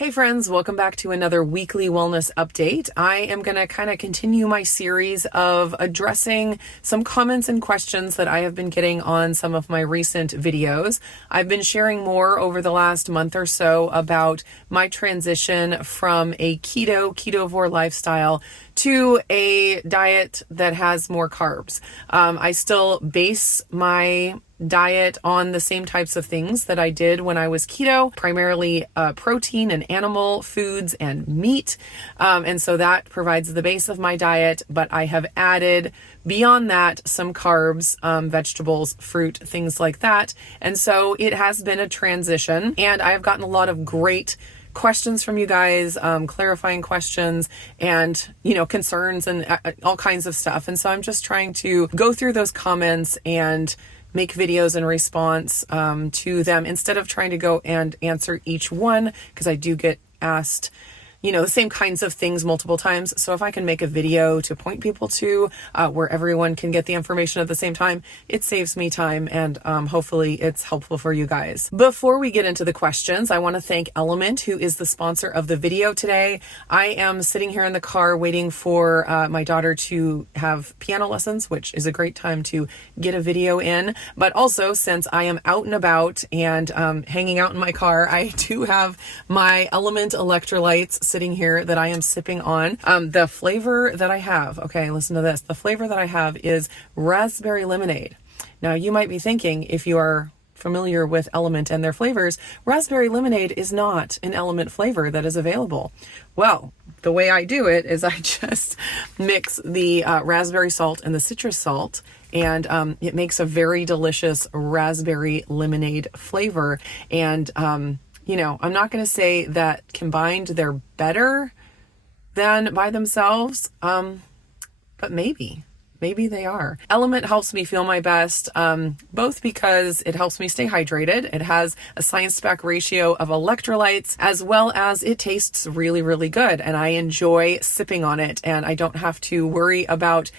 Hey friends, welcome back to another weekly wellness update. I am going to kind of continue my series of addressing some comments and questions that I have been getting on some of my recent videos. I've been sharing more over the last month or so about my transition from a ketovore lifestyle to a diet that has more carbs. I still base my diet on the same types of things that I did when I was keto, primarily protein and animal foods and meat. And so that provides the base of my diet, but I have added beyond that some carbs, vegetables, fruit, things like that. And so it has been a transition, and I have gotten a lot of great questions from you guys, clarifying questions and, concerns and all kinds of stuff. And so I'm just trying to go through those comments and make videos in response to them instead of trying to go and answer each one, because I do get asked the same kinds of things multiple times. So if I can make a video to point people to where everyone can get the information at the same time, it saves me time, and hopefully it's helpful for you guys. Before we get into the questions, I want to thank Element, who is the sponsor of the video today. I am sitting here in the car waiting for my daughter to have piano lessons, which is a great time to get a video in. But also, since I am out and about and hanging out in my car, I do have my Element electrolytes sitting here that I am sipping on. The flavor that I have, okay, listen to this. The flavor that I have is raspberry lemonade. Now, you might be thinking, if you are familiar with Element and their flavors, raspberry lemonade is not an Element flavor that is available. Well, the way I do it is I just mix the raspberry salt and the citrus salt, and it makes a very delicious raspberry lemonade flavor. And I'm not going to say that combined they're better than by themselves, but maybe they are. Element helps me feel my best, both because it helps me stay hydrated. It has a science-backed ratio of electrolytes, as well as it tastes really, really good. And I enjoy sipping on it, and I don't have to worry about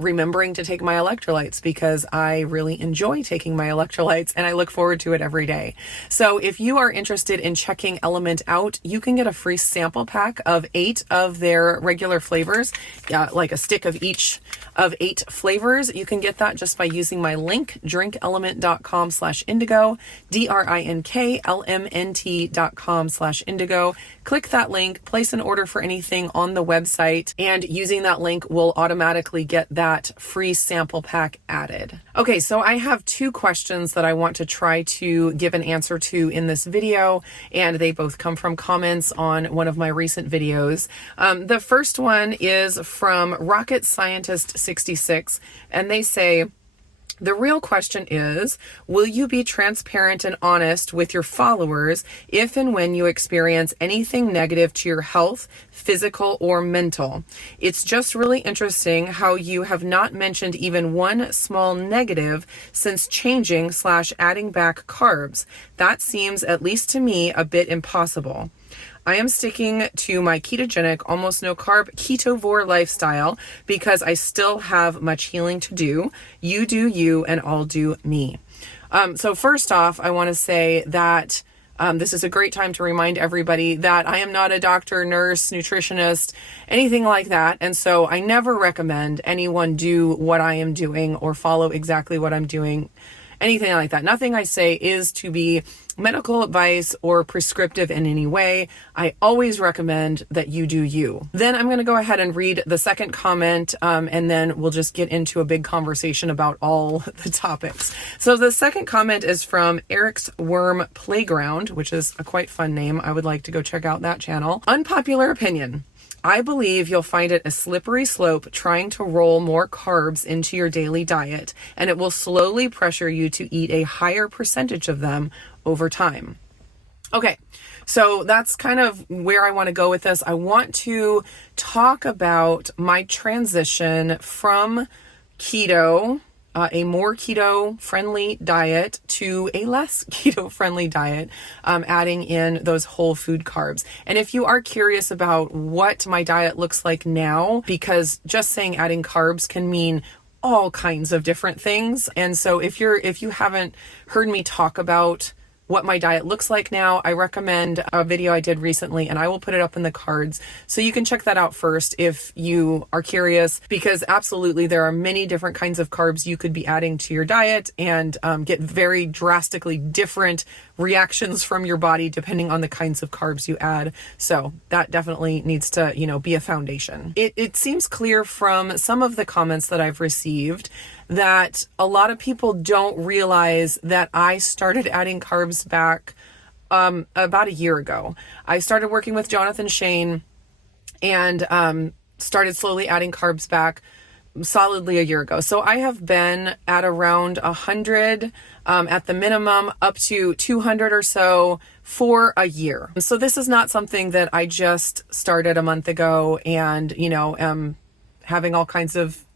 remembering to take my electrolytes, because I really enjoy taking my electrolytes and I look forward to it every day. So if you are interested in checking Element out, you can get a free sample pack of 8 of their regular flavors, like a stick of each of 8 flavors. You can get that just by using my link, drinkelement.com/indigo, drinklmnt.com/indigo. Click that link, place an order for anything on the website, and using that link will automatically get that free sample pack added. Okay, so I have 2 questions that I want to try to give an answer to in this video, and they both come from comments on one of my recent videos. The first one is from Rocket Scientist 66, and they say, the real question is, will you be transparent and honest with your followers if and when you experience anything negative to your health, physical or mental? It's just really interesting how you have not mentioned even one small negative since changing/adding back carbs. That seems, at least to me, a bit impossible. I am sticking to my ketogenic, almost no carb ketovore lifestyle because I still have much healing to do. You do you and I'll do me. So first off, I want to say that this is a great time to remind everybody that I am not a doctor, nurse, nutritionist, anything like that. And so I never recommend anyone do what I am doing or follow exactly what I'm doing, anything like that. Nothing I say is to be medical advice or prescriptive in any way. I always recommend that you do you. Then I'm going to go ahead and read the second comment, and then we'll just get into a big conversation about all the topics. So the second comment is from Eric's Worm Playground, which is a quite fun name. I would like to go check out that channel. Unpopular opinion. I believe you'll find it a slippery slope trying to roll more carbs into your daily diet, and it will slowly pressure you to eat a higher percentage of them over time. Okay, so that's kind of where I want to go with this. I want to talk about my transition from keto, a more keto-friendly diet, to a less keto-friendly diet, adding in those whole food carbs. And if you are curious about what my diet looks like now, because just saying adding carbs can mean all kinds of different things. And so if you haven't heard me talk about what my diet looks like now, I recommend a video I did recently, and I will put it up in the cards so you can check that out first if you are curious, because absolutely there are many different kinds of carbs you could be adding to your diet and get very drastically different reactions from your body depending on the kinds of carbs you add. So that definitely needs to, be a foundation. It seems clear from some of the comments that I've received that a lot of people don't realize that I started adding carbs back about a year ago. I started working with Jonathan Shane and started slowly adding carbs back solidly a year ago. So I have been at around 100 at the minimum, up to 200 or so for a year. So this is not something that I just started a month ago and, am having all kinds of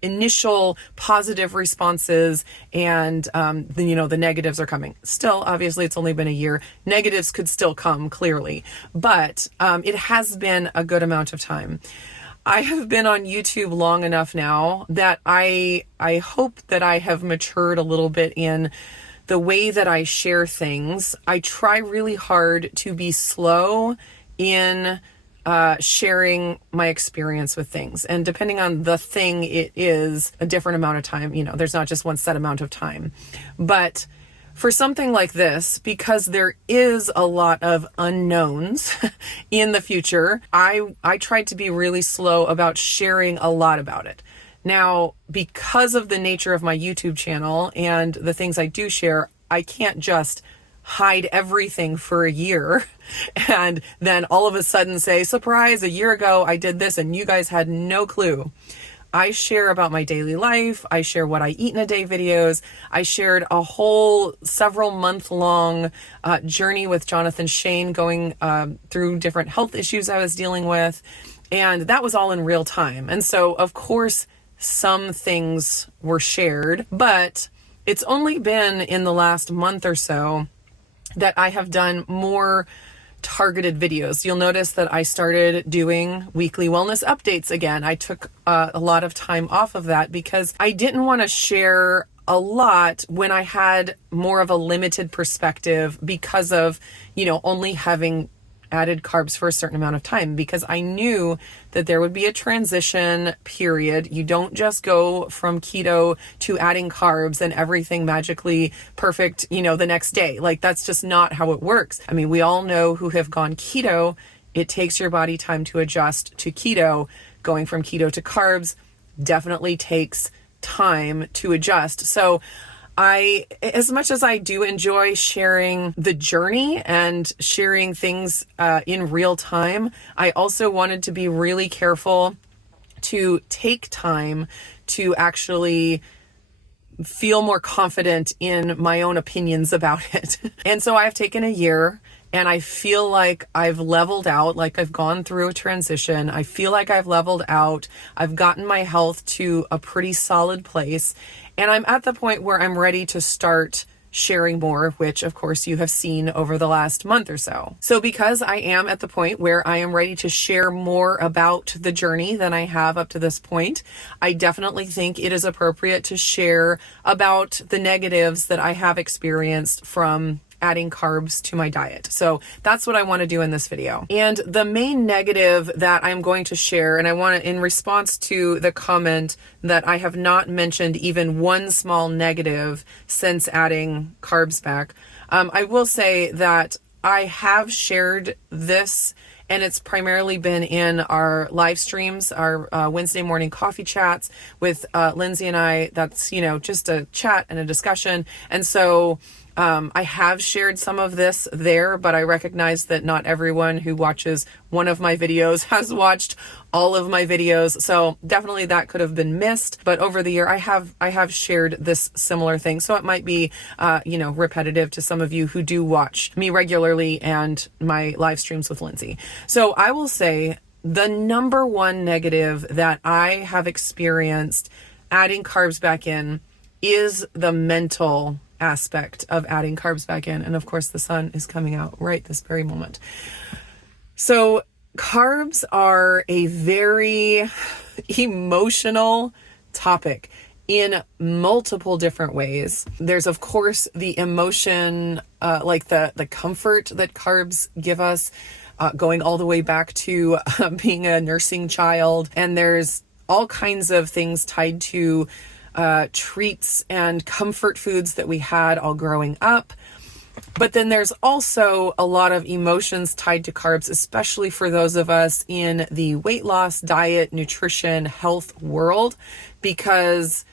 initial positive responses and the negatives are coming. Still, obviously it's only been a year. Negatives could still come, clearly, but it has been a good amount of time. I have been on YouTube long enough now that I hope that I have matured a little bit in the way that I share things. I try really hard to be slow in sharing my experience with things. And depending on the thing, it is a different amount of time. There's not just one set amount of time. But for something like this, because there is a lot of unknowns in the future, I tried to be really slow about sharing a lot about it. Now, because of the nature of my YouTube channel and the things I do share, I can't just hide everything for a year and then all of a sudden say, surprise, a year ago I did this and you guys had no clue. I share about my daily life. I share what I eat in a day videos. I shared a whole several month long journey with Jonathan Shane going through different health issues I was dealing with. And that was all in real time. And so, of course, some things were shared, but it's only been in the last month or so that I have done more targeted videos. You'll notice that I started doing weekly wellness updates again. I took a lot of time off of that because I didn't want to share a lot when I had more of a limited perspective because of, only having added carbs for a certain amount of time, because I knew that there would be a transition period. You don't just go from keto to adding carbs and everything magically perfect, the next day. Like, that's just not how it works. I mean, we all know who have gone keto, it takes your body time to adjust to keto. Going from keto to carbs definitely takes time to adjust. So as much as I do enjoy sharing the journey and sharing things in real time, I also wanted to be really careful to take time to actually feel more confident in my own opinions about it. And so I've taken a year and I feel like I've leveled out, like I've gone through a transition. I feel like I've leveled out. I've gotten my health to a pretty solid place. And I'm at the point where I'm ready to start sharing more, which of course you have seen over the last month or so. So because I am at the point where I am ready to share more about the journey than I have up to this point, I definitely think it is appropriate to share about the negatives that I have experienced from adding carbs to my diet. So that's what I want to do in this video. And the main negative that I'm going to share, and I want to, in response to the comment that I have not mentioned even one small negative since adding carbs back, I will say that I have shared this, and it's primarily been in our live streams, our Wednesday morning coffee chats with Lindsay and I. That's, just a chat and a discussion. And so I have shared some of this there, but I recognize that not everyone who watches one of my videos has watched all of my videos. So definitely that could have been missed. But over the year, I have shared this similar thing. So it might be, repetitive to some of you who do watch me regularly and my live streams with Lindsay. So I will say the number one negative that I have experienced adding carbs back in is the mental aspect of adding carbs back in. And of course, the sun is coming out right this very moment. So carbs are a very emotional topic. in multiple different ways. There's, of course, the emotion, like the comfort that carbs give us, going all the way back to being a nursing child. And there's all kinds of things tied to treats and comfort foods that we had all growing up. But then there's also a lot of emotions tied to carbs, especially for those of us in the weight loss, diet, nutrition, health world, because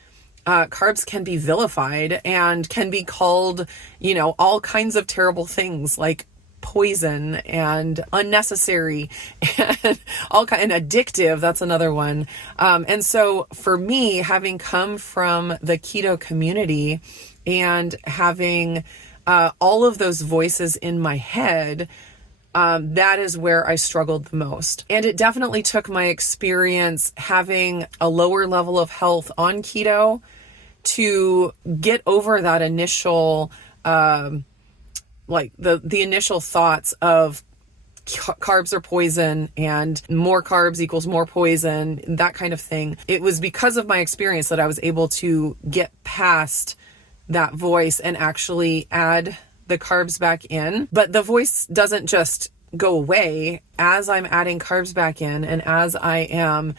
carbs can be vilified and can be called, all kinds of terrible things like poison and unnecessary and and addictive. That's another one. And so for me, having come from the keto community and having all of those voices in my head, that is where I struggled the most. And it definitely took my experience having a lower level of health on keto to get over that initial, the initial thoughts of carbs are poison and more carbs equals more poison, that kind of thing. It was because of my experience that I was able to get past that voice and actually add the carbs back in. But the voice doesn't just go away. As I'm adding carbs back in and as I am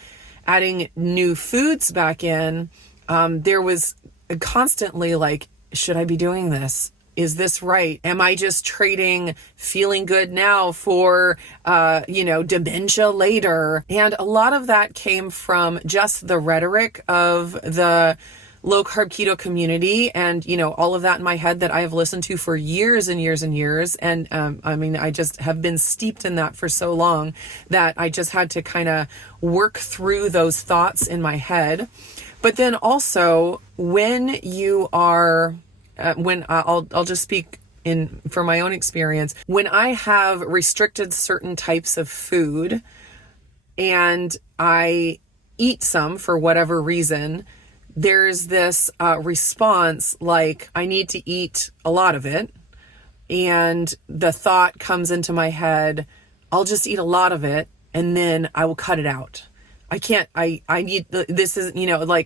adding new foods back in, there was constantly like, should I be doing this? Is this right? Am I just trading feeling good now for, dementia later? And a lot of that came from just the rhetoric of the low carb keto community and, all of that in my head that I have listened to for years and years and years. And, I just have been steeped in that for so long that I just had to kind of work through those thoughts in my head. But then also when you are, I'll just speak for my own experience, when I have restricted certain types of food and I eat some for whatever reason, there's this response like I need to eat a lot of it. And the thought comes into my head, I'll just eat a lot of it and then I will cut it out. I need, this is,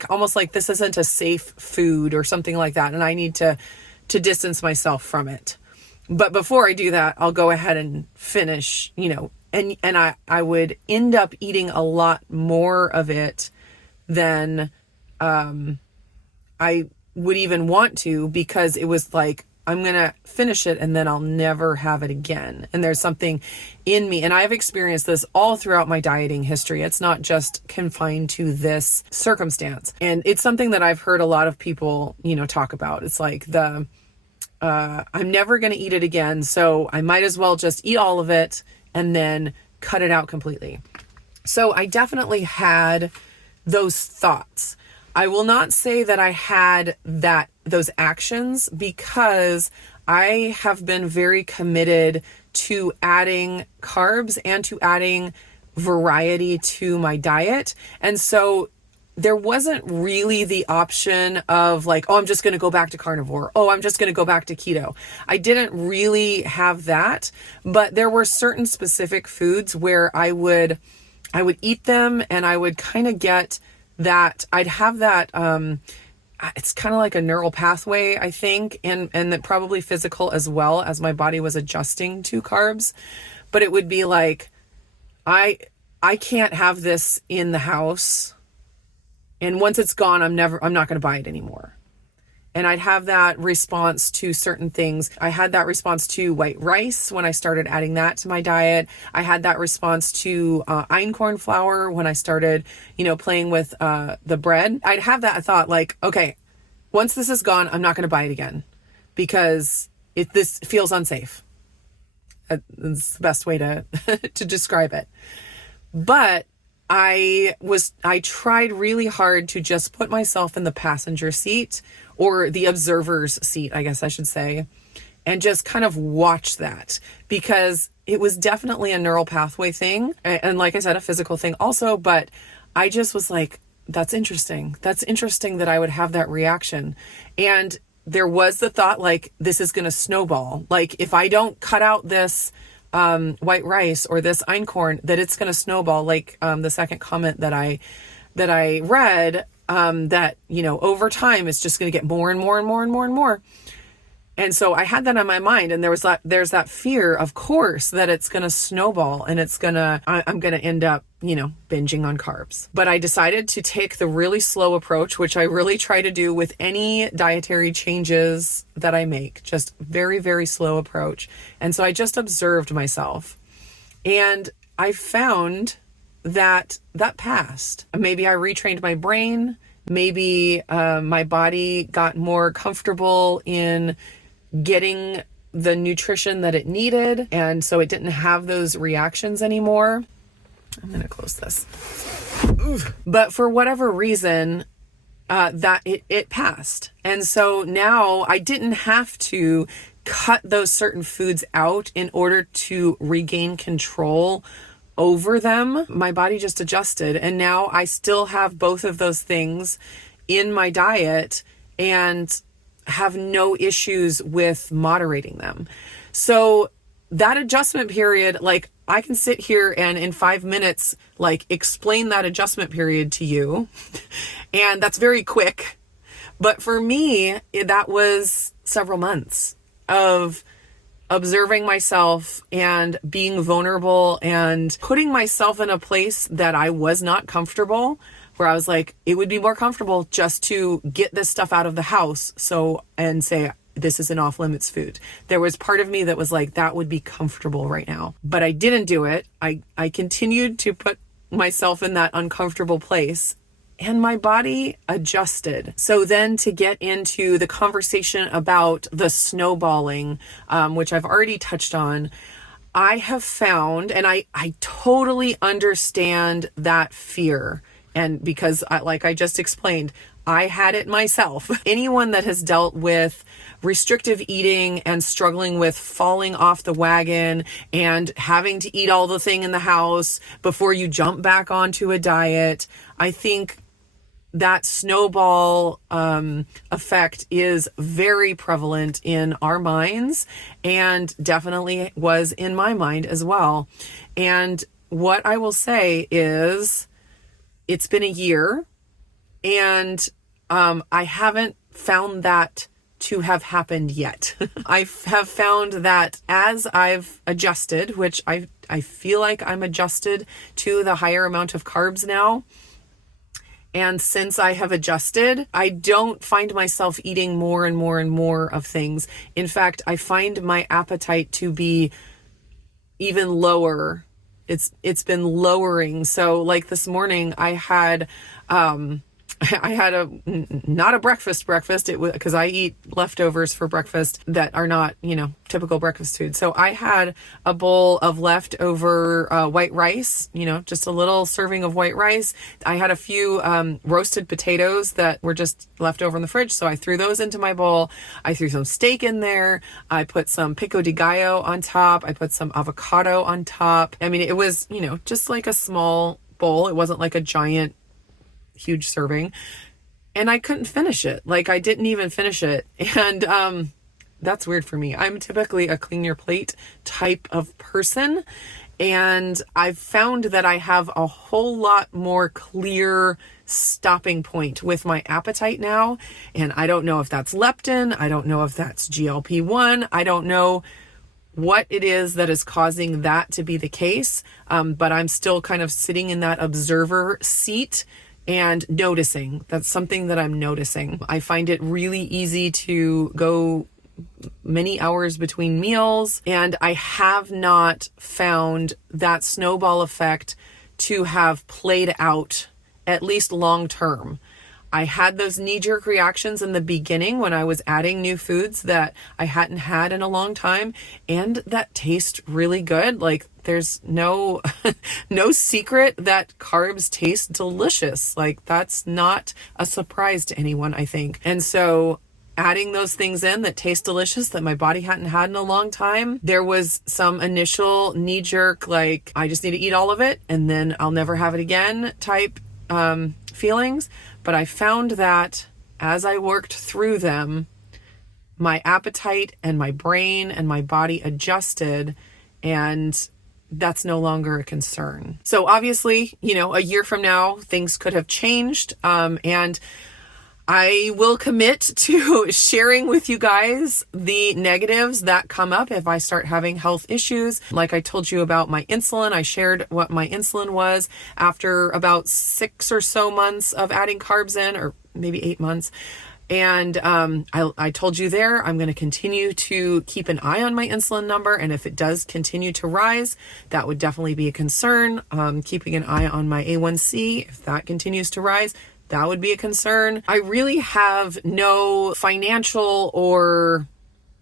almost like this isn't a safe food or something like that. And I need to distance myself from it. But before I do that, I'll go ahead and finish, and I would end up eating a lot more of it than I would even want to, because it was like, I'm going to finish it and then I'll never have it again. And there's something in me, and I've experienced this all throughout my dieting history. It's not just confined to this circumstance. And it's something that I've heard a lot of people, talk about. It's like I'm never going to eat it again. So I might as well just eat all of it and then cut it out completely. So I definitely had those thoughts. I will not say that I had those actions, because I have been very committed to adding carbs and to adding variety to my diet. And so there wasn't really the option of like, oh, I'm just going to go back to carnivore. Oh, I'm just going to go back to keto. I didn't really have that, but there were certain specific foods where I would eat them and I would kind of get that, I'd have that, it's kind of like a neural pathway, I think, and that probably physical as well, as my body was adjusting to carbs. But it would be like, I can't have this in the house. And once it's gone, I'm not going to buy it anymore. And I'd have that response to certain things. I had that response to white rice when I started adding that to my diet. I had that response to einkorn flour when I started, playing with the bread. I'd have that thought like, okay, once this is gone, I'm not going to buy it again because this feels unsafe. That's the best way to to describe it. But I tried really hard to just put myself in the passenger seat, or the observer's seat, I guess I should say, and just kind of watch that, because it was definitely a neural pathway thing. And like I said, a physical thing also, but I just was like, that's interesting. That's interesting that I would have that reaction. And there was the thought like, this is going to snowball. Like if I don't cut out this white rice or this einkorn, that it's going to snowball. Like the second comment that I read, that, over time it's just going to get more and more and more and more and more. And so I had that on my mind, and there's that fear, of course, that it's going to snowball and I'm going to end up, binging on carbs. But I decided to take the really slow approach, which I really try to do with any dietary changes that I make, just very, very slow approach. And so I just observed myself, and I found that passed. Maybe I retrained my brain. Maybe my body got more comfortable in getting the nutrition that it needed, and so it didn't have those reactions anymore. I'm gonna close this. Oof. But for whatever reason, that it passed. And so now I didn't have to cut those certain foods out in order to regain control over them. My body just adjusted, and now I still have both of those things in my diet and have no issues with moderating them. So that adjustment period, like, I can sit here and in 5 minutes, explain that adjustment period to you. And that's very quick. But for me, that was several months of observing myself and being vulnerable and putting myself in a place that I was not comfortable, where I was like, it would be more comfortable just to get this stuff out of the house. And say, this is an off limits food. There was part of me that was like, that would be comfortable right now, but I didn't do it. I continued to put myself in that uncomfortable place, and my body adjusted. So then to get into the conversation about the snowballing, which I've already touched on, I have found, and I totally understand that fear. And because, like I just explained, I had it myself. Anyone that has dealt with restrictive eating and struggling with falling off the wagon and having to eat all the thing in the house before you jump back onto a diet, I think that snowball effect is very prevalent in our minds, and definitely was in my mind as well. And what I will say is, it's been a year, and I haven't found that to have happened yet. I have found that as I've adjusted, which I feel like I'm adjusted to the higher amount of carbs now, and since I have adjusted, I don't find myself eating more and more and more of things. In fact, I find my appetite to be even lower. It's been lowering. So like this morning, I had not a breakfast. It was because I eat leftovers for breakfast that are not, typical breakfast food. So I had a bowl of leftover white rice, just a little serving of white rice. I had a few roasted potatoes that were just left over in the fridge. So I threw those into my bowl. I threw some steak in there. I put some pico de gallo on top. I put some avocado on top. I mean, it was, just like a small bowl. It wasn't like a giant, huge serving, and I couldn't finish it. I didn't even finish it. And that's weird for me. I'm typically a clean your plate type of person, and I've found that I have a whole lot more clear stopping point with my appetite now. And I don't know if that's leptin. I don't know if that's GLP-1. I don't know what it is that is causing that to be the case. But I'm still kind of sitting in that observer seat and noticing. That's something that I'm noticing. I find it really easy to go many hours between meals, and I have not found that snowball effect to have played out, at least long term. I had those knee-jerk reactions in the beginning when I was adding new foods that I hadn't had in a long time, and that taste really good. There's no secret that carbs taste delicious. That's not a surprise to anyone, I think. And so adding those things in that taste delicious that my body hadn't had in a long time, there was some initial knee-jerk, I just need to eat all of it and then I'll never have it again type feelings. But I found that as I worked through them, my appetite and my brain and my body adjusted, and that's no longer a concern. So obviously, a year from now, things could have changed. And I will commit to sharing with you guys the negatives that come up if I start having health issues. Like I told you about my insulin, I shared what my insulin was after about 6 or so months of adding carbs in, or maybe 8 months. And I told you there, I'm going to continue to keep an eye on my insulin number. And if it does continue to rise, that would definitely be a concern. Keeping an eye on my A1C, if that continues to rise, that would be a concern. I really have no financial or,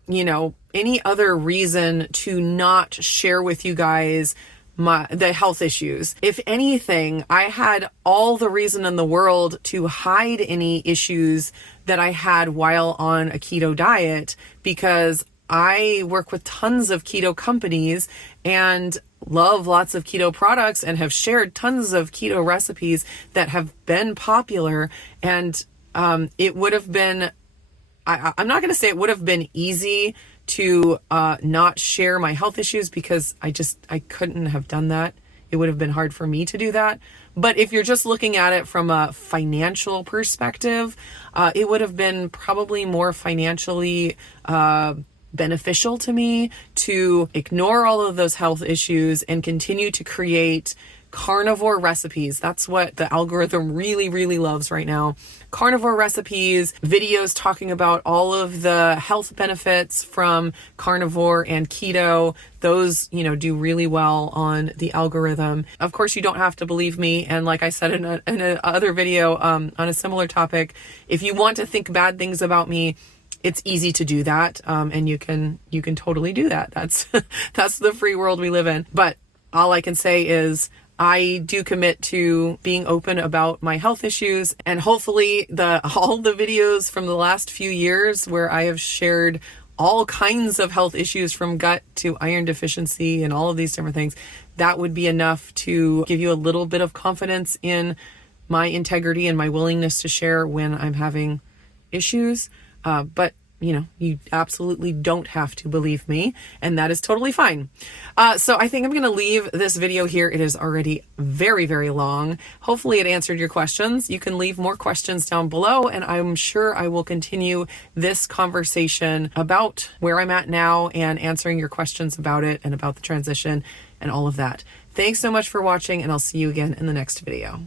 any other reason to not share with you guys the health issues. If anything, I had all the reason in the world to hide any issues that I had while on a keto diet, because I work with tons of keto companies and love lots of keto products and have shared tons of keto recipes that have been popular. And it would have been, I'm not going to say it would have been easy to not share my health issues, because I couldn't have done that. It would have been hard for me to do that. But if you're just looking at it from a financial perspective, it would have been probably more financially beneficial to me to ignore all of those health issues and continue to create carnivore recipes. That's what the algorithm really, really loves right now. Carnivore recipes, videos talking about all of the health benefits from carnivore and keto. Those, do really well on the algorithm. Of course, you don't have to believe me. And like I said in another video on a similar topic, if you want to think bad things about me, it's easy to do that. And you can totally do that. That's the free world we live in. But all I can say is I do commit to being open about my health issues, and hopefully all the videos from the last few years where I have shared all kinds of health issues from gut to iron deficiency and all of these different things, that would be enough to give you a little bit of confidence in my integrity and my willingness to share when I'm having issues. But you absolutely don't have to believe me, and that is totally fine. So I think I'm going to leave this video here. It is already very, very long. Hopefully it answered your questions. You can leave more questions down below, and I'm sure I will continue this conversation about where I'm at now and answering your questions about it and about the transition and all of that. Thanks so much for watching, and I'll see you again in the next video.